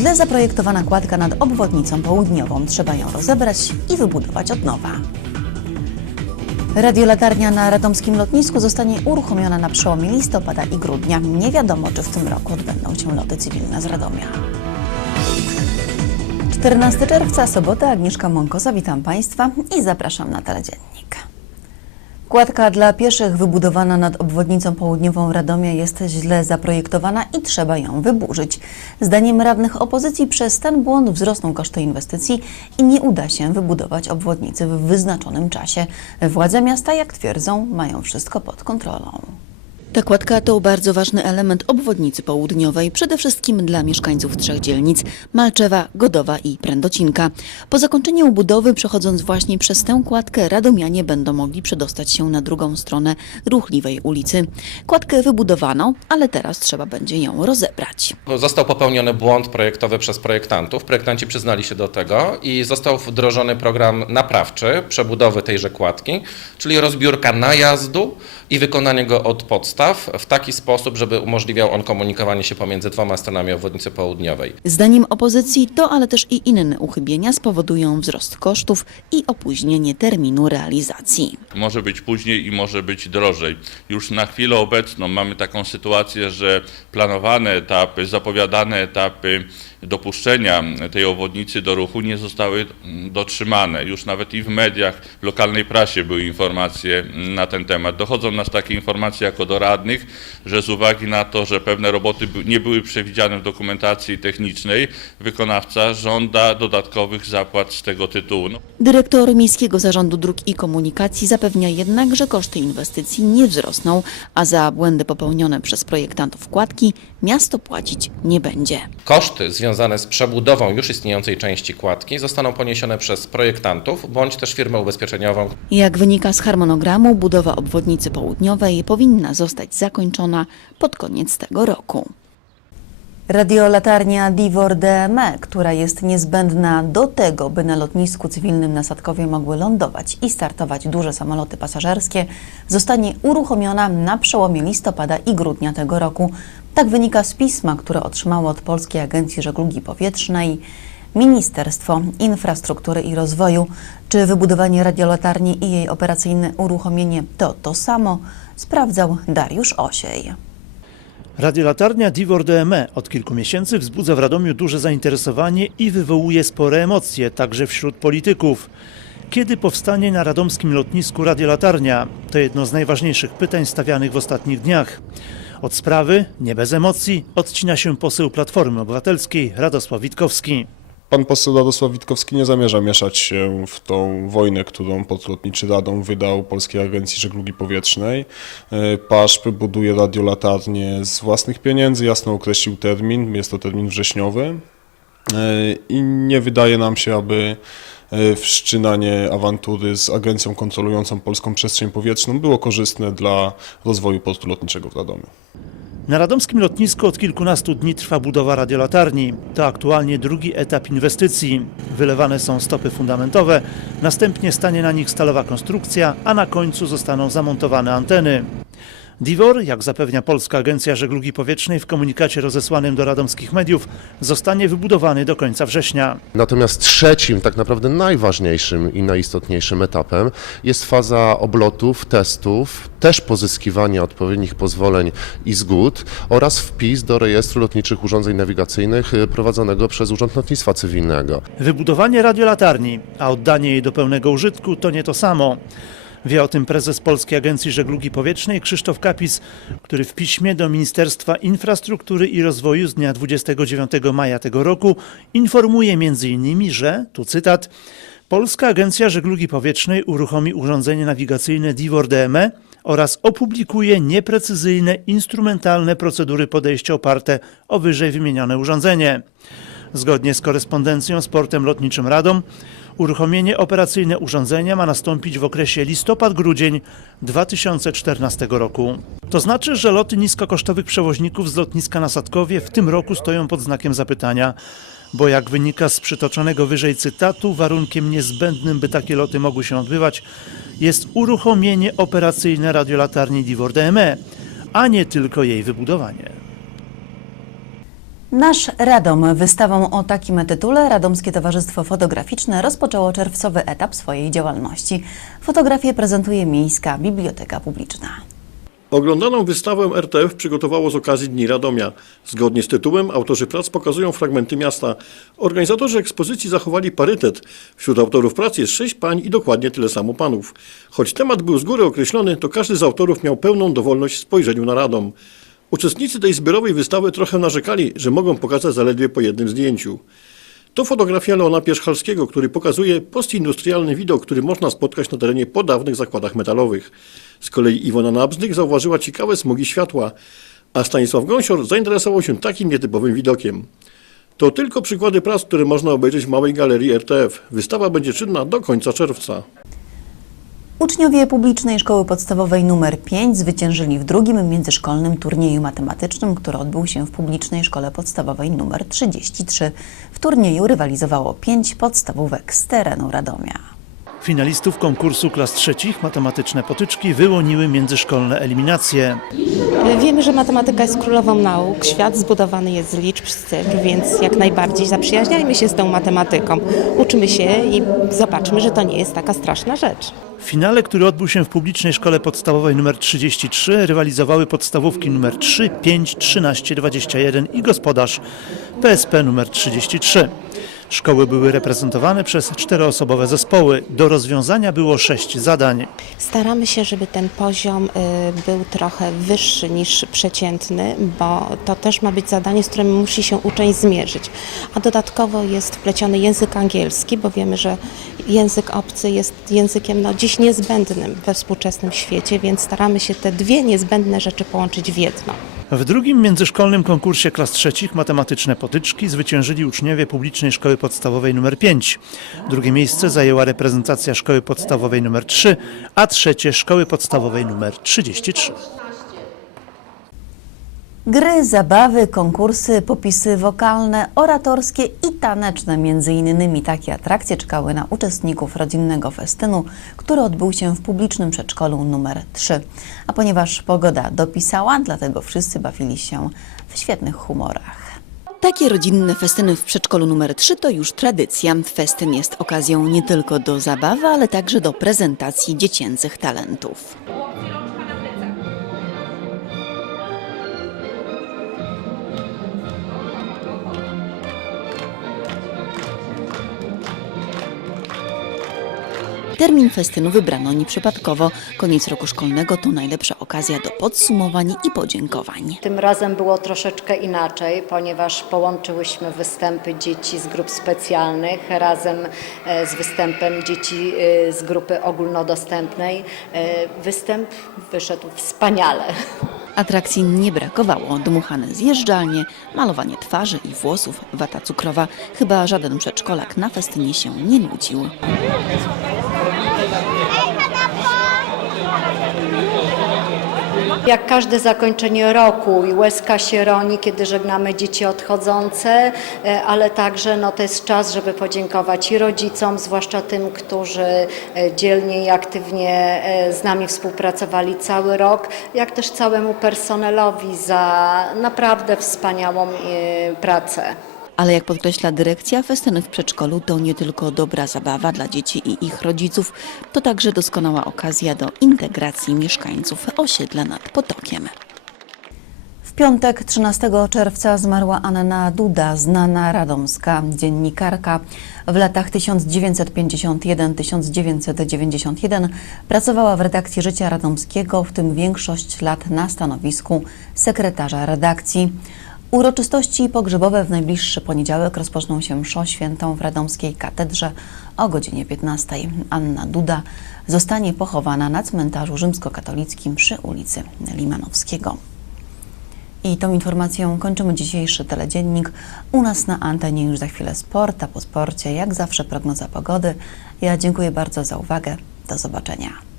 źle zaprojektowana kładka nad obwodnicą południową. Trzeba ją rozebrać i wybudować od nowa. Radiolatarnia na radomskim lotnisku zostanie uruchomiona na przełomie listopada i grudnia. Nie wiadomo, czy w tym roku odbędą się loty cywilne z Radomia. 14 czerwca, sobota, Agnieszka Mąkosa, witam Państwa i zapraszam na teledziennik. Kładka dla pieszych wybudowana nad obwodnicą południową Radomia jest źle zaprojektowana i trzeba ją wyburzyć. Zdaniem radnych opozycji przez ten błąd wzrosną koszty inwestycji i nie uda się wybudować obwodnicy w wyznaczonym czasie. Władze miasta, jak twierdzą, mają wszystko pod kontrolą. Ta kładka to bardzo ważny element obwodnicy południowej, przede wszystkim dla mieszkańców trzech dzielnic Malczewa, Godowa i Prędocinka. Po zakończeniu budowy, przechodząc właśnie przez tę kładkę, radomianie będą mogli przedostać się na drugą stronę ruchliwej ulicy. Kładkę wybudowano, ale teraz trzeba będzie ją rozebrać. Został popełniony błąd projektowy przez projektantów. Projektanci przyznali się do tego i został wdrożony program naprawczy przebudowy tejże kładki, czyli rozbiórka najazdu i wykonanie go od podstaw w taki sposób, żeby umożliwiał on komunikowanie się pomiędzy dwoma stronami obwodnicy południowej. Zdaniem opozycji to, ale też i inne uchybienia spowodują wzrost kosztów i opóźnienie terminu realizacji. Może być później i może być drożej. Już na chwilę obecną mamy taką sytuację, że planowane etapy, zapowiadane etapy dopuszczenia tej obwodnicy do ruchu nie zostały dotrzymane. Już nawet i w mediach, w lokalnej prasie były informacje na ten temat. Dochodzą nas takie informacje jako do radnych, że z uwagi na to, że pewne roboty nie były przewidziane w dokumentacji technicznej, wykonawca żąda dodatkowych zapłat z tego tytułu. No, Dyrektor Miejskiego Zarządu Dróg i Komunikacji zapewnia jednak, że koszty inwestycji nie wzrosną, a za błędy popełnione przez projektantów kładki miasto płacić nie będzie. Koszty związane z przebudową już istniejącej części kładki zostaną poniesione przez projektantów bądź też firmę ubezpieczeniową, Jak wynika z harmonogramu, budowa obwodnicy południowej powinna zostać zakończona pod koniec tego roku. Radiolatarnia Divor DME, która jest niezbędna do tego, by na lotnisku cywilnym na Sadkowie mogły lądować i startować duże samoloty pasażerskie, zostanie uruchomiona na przełomie listopada i grudnia tego roku. Tak wynika z pisma, które otrzymało od Polskiej Agencji Żeglugi Powietrznej Ministerstwo Infrastruktury i Rozwoju. Czy wybudowanie radiolatarni i jej operacyjne uruchomienie to to samo? Sprawdzał Dariusz Osiej. Radiolatarnia Divor DME od kilku miesięcy wzbudza w Radomiu duże zainteresowanie i wywołuje spore emocje, także wśród polityków. Kiedy powstanie na radomskim lotnisku radiolatarnia? To jedno z najważniejszych pytań stawianych w ostatnich dniach. Od sprawy, nie bez emocji, odcina się poseł Platformy Obywatelskiej Radosław Witkowski. Pan poseł Radosław Witkowski nie zamierza mieszać się w tą wojnę, którą podlotniczy Radom wydał Polskiej Agencji Żeglugi Powietrznej. E, PASZP buduje radiolatarnię z własnych pieniędzy, jasno określił termin, jest to termin wrześniowy E, i nie wydaje nam się, aby e, wszczynanie awantury z agencją kontrolującą polską przestrzeń powietrzną było korzystne dla rozwoju portu lotniczego w Radomiu. Na radomskim lotnisku od kilkunastu dni trwa budowa radiolatarni. To aktualnie drugi etap inwestycji. Wylewane są stopy fundamentowe, następnie stanie na nich stalowa konstrukcja, a na końcu zostaną zamontowane anteny. Divor, jak zapewnia Polska Agencja Żeglugi Powietrznej w komunikacie rozesłanym do radomskich mediów, zostanie wybudowany do końca września. Natomiast trzecim, tak naprawdę najważniejszym i najistotniejszym etapem jest faza oblotów, testów, też pozyskiwania odpowiednich pozwoleń i zgód oraz wpis do rejestru lotniczych urządzeń nawigacyjnych y, prowadzonego przez Urząd Lotnictwa Cywilnego. Wybudowanie radiolatarni, a oddanie jej do pełnego użytku to nie to samo. Wie o tym prezes Polskiej Agencji Żeglugi Powietrznej Krzysztof Kapis, który w piśmie do Ministerstwa Infrastruktury i Rozwoju z dnia 29 maja tego roku informuje m.in., że, tu cytat, Polska Agencja Żeglugi Powietrznej uruchomi urządzenie nawigacyjne Divor DME oraz opublikuje nieprecyzyjne, instrumentalne procedury podejścia oparte o wyżej wymienione urządzenie. Zgodnie z korespondencją z portem lotniczym Radom, uruchomienie operacyjne urządzenia ma nastąpić w okresie listopad-grudzień 2014 roku. To znaczy, że loty niskokosztowych przewoźników z lotniska na Sadkowie w tym roku stoją pod znakiem zapytania, bo jak wynika z przytoczonego wyżej cytatu, warunkiem niezbędnym, by takie loty mogły się odbywać, jest uruchomienie operacyjne radiolatarni Divor DME, a nie tylko jej wybudowanie. Nasz Radom wystawą o takim tytule Radomskie Towarzystwo Fotograficzne rozpoczęło czerwcowy etap swojej działalności. Fotografię prezentuje Miejska Biblioteka Publiczna. Oglądaną wystawę RTF przygotowało z okazji Dni Radomia. Zgodnie z tytułem autorzy prac pokazują fragmenty miasta. Organizatorzy ekspozycji zachowali parytet. Wśród autorów prac jest sześć pań i dokładnie tyle samo panów. Choć temat był z góry określony, to każdy z autorów miał pełną dowolność w spojrzeniu na Radom. Uczestnicy tej zbiorowej wystawy trochę narzekali, że mogą pokazać zaledwie po jednym zdjęciu. To fotografia Leona Pierzchalskiego, który pokazuje postindustrialny widok, który można spotkać na terenie po dawnych zakładach metalowych. Z kolei Iwona Nabzdych zauważyła ciekawe smugi światła, a Stanisław Gąsior zainteresował się takim nietypowym widokiem. To tylko przykłady prac, które można obejrzeć w małej galerii RTF. Wystawa będzie czynna do końca czerwca. Uczniowie publicznej szkoły podstawowej nr 5 zwyciężyli w drugim międzyszkolnym turnieju matematycznym, który odbył się w publicznej szkole podstawowej nr 33. W turnieju rywalizowało pięć podstawówek z terenu Radomia. Finalistów konkursu klas trzecich matematyczne potyczki wyłoniły międzyszkolne eliminacje. Wiemy, że matematyka jest królową nauk, świat zbudowany jest z liczb, z cyfr, więc jak najbardziej zaprzyjaźniajmy się z tą matematyką. Uczmy się i zobaczmy, że to nie jest taka straszna rzecz. W finale, który odbył się w publicznej szkole podstawowej nr 33, rywalizowały podstawówki nr 3, 5, 13, 21 i gospodarz PSP nr 33. Szkoły były reprezentowane przez czteroosobowe zespoły. Do rozwiązania było sześć zadań. Staramy się, żeby ten poziom y, był trochę wyższy niż przeciętny, bo to też ma być zadanie, z którym musi się uczeń zmierzyć. A dodatkowo jest wpleciony język angielski, bo wiemy, że język obcy jest językiem no, dziś niezbędnym we współczesnym świecie, więc staramy się te dwie niezbędne rzeczy połączyć w jedno. W drugim międzyszkolnym konkursie klas trzecich matematyczne potyczki zwyciężyli uczniowie publicznej szkoły podstawowej nr 5. Drugie miejsce zajęła reprezentacja szkoły podstawowej nr 3, a trzecie szkoły podstawowej nr 33. Gry, zabawy, konkursy, popisy wokalne, oratorskie i taneczne, między innymi takie atrakcje czekały na uczestników rodzinnego festynu, który odbył się w publicznym przedszkolu numer 3. A ponieważ pogoda dopisała, dlatego wszyscy bawili się w świetnych humorach. Takie rodzinne festyny w przedszkolu numer 3 to już tradycja. Festyn jest okazją nie tylko do zabawy, ale także do prezentacji dziecięcych talentów. Termin festynu wybrano nieprzypadkowo. Koniec roku szkolnego to najlepsza okazja do podsumowań i podziękowań. Tym razem było troszeczkę inaczej, ponieważ połączyłyśmy występy dzieci z grup specjalnych razem e, z występem dzieci e, z grupy ogólnodostępnej. E, Występ wyszedł wspaniale. Atrakcji nie brakowało. Dmuchane zjeżdżalnie, malowanie twarzy i włosów, wata cukrowa. Chyba żaden przedszkolak na festynie się nie nudził. Jak każde zakończenie roku i łezka się roni, kiedy żegnamy dzieci odchodzące, e, ale także no, to jest czas, żeby podziękować i rodzicom, zwłaszcza tym, którzy e, dzielnie i aktywnie e, z nami współpracowali cały rok, jak też całemu personelowi za naprawdę wspaniałą pracę. Ale jak podkreśla dyrekcja, festyny w przedszkolu to nie tylko dobra zabawa dla dzieci i ich rodziców, to także doskonała okazja do integracji mieszkańców osiedla nad Potokiem. W piątek 13 czerwca zmarła Anna Duda, znana radomska dziennikarka. W latach 1951-1991 pracowała w redakcji Życia Radomskiego, w tym większość lat na stanowisku sekretarza redakcji. Uroczystości pogrzebowe w najbliższy poniedziałek rozpoczną się mszą świętą w radomskiej katedrze o godzinie 15. Anna Duda zostanie pochowana na cmentarzu rzymskokatolickim przy ulicy Limanowskiego. I tą informacją kończymy dzisiejszy teledziennik. U nas na antenie już za chwilę sport, a po sporcie jak zawsze prognoza pogody. Ja dziękuję bardzo za uwagę. Do zobaczenia.